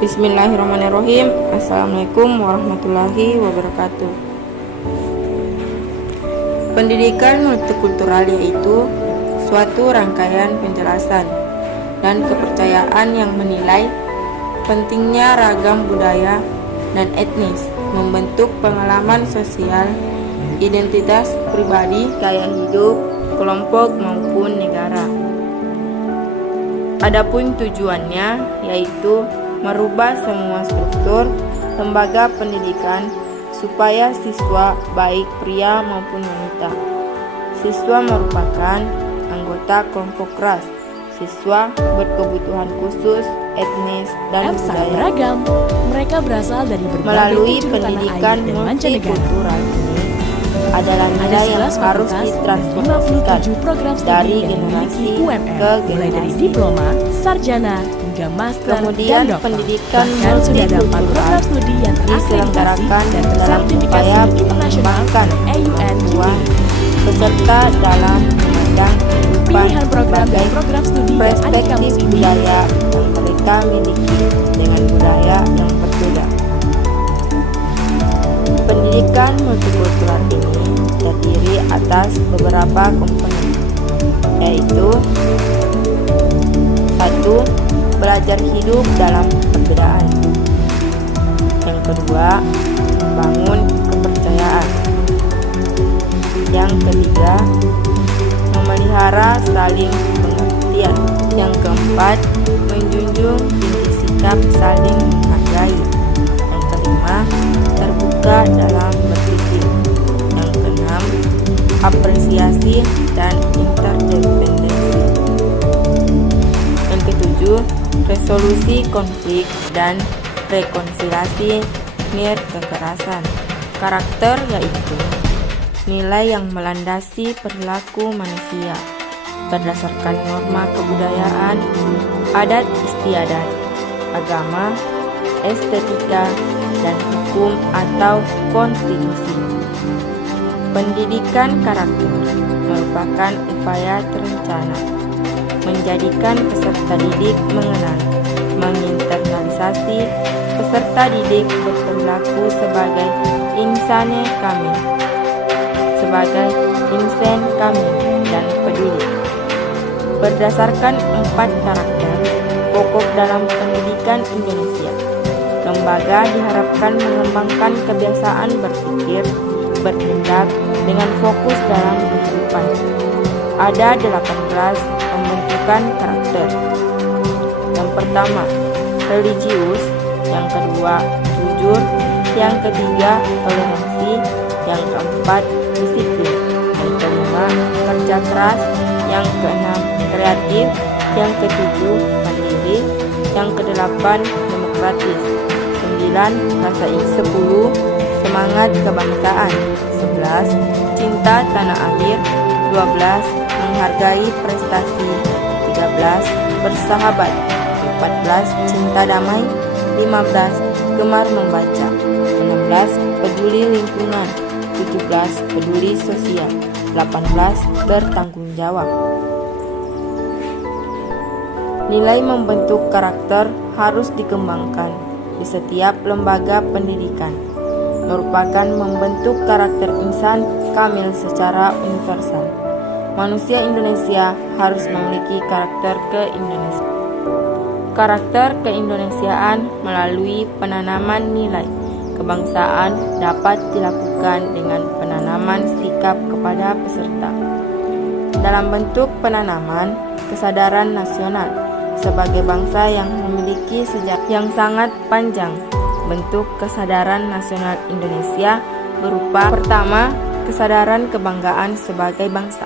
Bismillahirrahmanirrahim. Assalamualaikum warahmatullahi wabarakatuh. Pendidikan multikultural yaitu suatu rangkaian penjelasan dan kepercayaan yang menilai pentingnya ragam budaya dan etnis membentuk pengalaman sosial, identitas pribadi, gaya hidup, kelompok maupun negara. Adapun tujuannya yaitu merubah semua struktur lembaga pendidikan supaya siswa baik pria maupun wanita. Siswa merupakan anggota kelompok ras, siswa berkebutuhan khusus, etnis, dan budaya. Beragam. Mereka berasal dari berbagai Melalui penjuru tanah pendidikan air dan mancanegara. multikultural ini adalah Ada nilai yang 11 harus fakultas dan ditransformasikan 57 program studi dari yang generasi dimiliki UMM, ke mulai dari generasi. diploma, sarjana, hingga master Kemudian dan doktor. pendidikan Bahkan sudah ada 4 multikultural program studi yang terakreditasi diselenggarakan dan dalam bersertifikasi upaya internasional mengembangkan AUN kemampuan peserta dalam memandang kehidupan Pilihan program dan sebagai program studi yang ada di perspektif kampus ini budaya yang mereka miliki dengan budaya yang berbeda. Pendidikan multikultural ini terdiri atas beberapa komponen, yaitu 1. Belajar hidup dalam perbedaan. Yang kedua, membangun kepercayaan. Yang ketiga, memelihara saling pengertian. Yang keempat, menjunjung tinggi sikap saling menghargai. Yang kelima, terbuka dalam berpikir. Yang keenam, apresiasi dan interdependensi. Yang ketujuh, resolusi konflik dan rekonsiliasi kekerasan. Karakter yaitu nilai yang melandasi perilaku manusia berdasarkan norma kebudayaan, adat istiadat, agama, estetika, dan hukum atau konstitusi. Pendidikan karakter merupakan upaya terencana menjadikan peserta didik mengenal, menginternalisasi peserta didik berperilaku sebagai insane kamil, dan peduli. Berdasarkan 4 karakter pokok dalam pendidikan Indonesia, lembaga diharapkan mengembangkan kebiasaan berpikir, bertindak dengan fokus dalam kehidupan. Ada 18 pembentukan karakter. Yang pertama, religius. Yang kedua, jujur. Yang ketiga, toleransi. Yang keempat, disiplin. Yang kelima, kerja keras. Yang keenam, kreatif. Yang ketujuh, mandiri. Yang kedelapan, demokratis. 9, rasa ingin. 10, semangat kebangsaan. 11, cinta tanah air. 12, menghargai prestasi. 13, bersahabat. 14, cinta damai. 15, gemar membaca. 16, peduli lingkungan. 17, peduli sosial. 18, bertanggung jawab. Nilai membentuk karakter harus dikembangkan di setiap lembaga pendidikan, merupakan membentuk karakter insan kamil secara universal. Manusia Indonesia harus memiliki karakter ke-Indonesia. Karakter keindonesiaan melalui penanaman nilai kebangsaan dapat dilakukan dengan penanaman sikap kepada peserta. Dalam bentuk penanaman kesadaran nasional sebagai bangsa yang memiliki sejarah yang sangat panjang. Bentuk kesadaran nasional Indonesia berupa: pertama, kesadaran kebanggaan sebagai bangsa.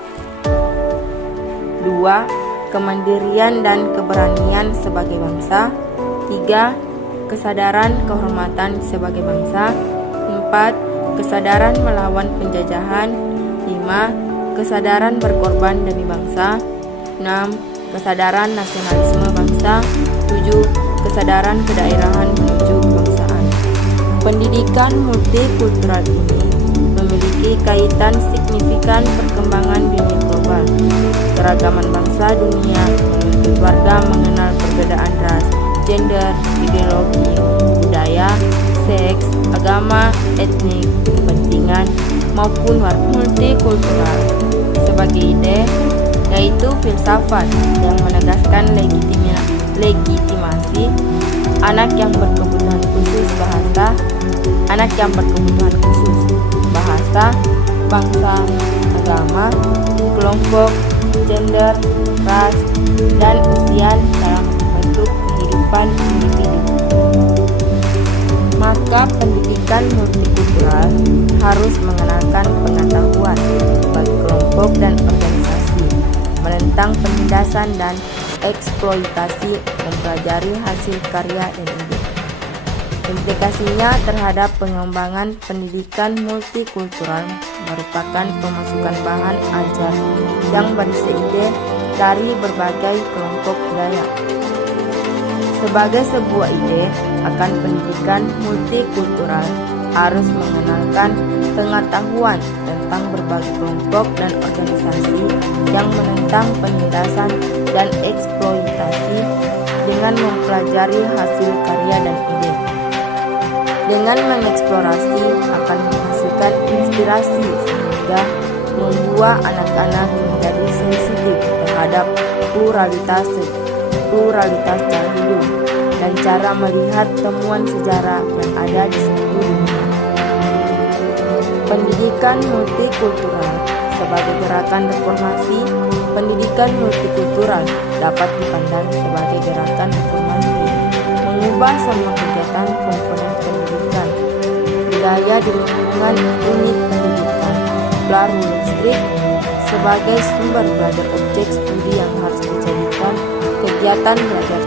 2. Kemandirian dan keberanian sebagai bangsa. 3. Kesadaran kehormatan sebagai bangsa. 4. Kesadaran melawan penjajahan. 5. Kesadaran berkorban demi bangsa. 6. Kesadaran nasionalisme bangsa. 7. Kesadaran kedaerahan menuju kebangsaan. Pendidikan multikultural ini memiliki kaitan signifikan perkembangan dunia global. Keragaman bangsa dunia menuntut warga mengenal perbedaan ras, gender, ideologi, budaya, seks, agama, etnik, kepentingan, maupun multikultural. Sebagai ide, yaitu filsafat yang menegaskan legitimasi anak yang berkebutuhan khusus bahasa, bangsa, agama, kelompok, gender, ras, dan usia dalam bentuk kehidupan individu. Maka pendidikan multikultural harus mengenalkan pengetahuan bagi kelompok dan organisasi, menentang penindasan dan eksploitasi, mempelajari hasil karya dan ide. Implikasinya terhadap pengembangan pendidikan multikultural merupakan pemasukan bahan ajar yang berisi ide dari berbagai kelompok budaya. Sebagai sebuah ide akan pendidikan multikultural harus mengenalkan pengetahuan tentang berbagai kelompok dan organisasi yang menentang penindasan dan eksploitasi dengan mempelajari hasil karya dan ide. Dengan mengeksplorasi akan menghasilkan inspirasi sehingga membuat anak-anak menjadi sensitif terhadap pluralitas cara hidup dan cara melihat temuan sejarah yang ada di seluruh dunia. Pendidikan multikultural sebagai gerakan reformasi. Pendidikan multikultural dapat dipandang sebagai gerakan reformasi, mengubah semua kegiatan komponen pendidikan, budaya di lingkungan unit pendidikan, pluralistik sebagai sumber belajar objek studi yang harus dijadikan kegiatan belajar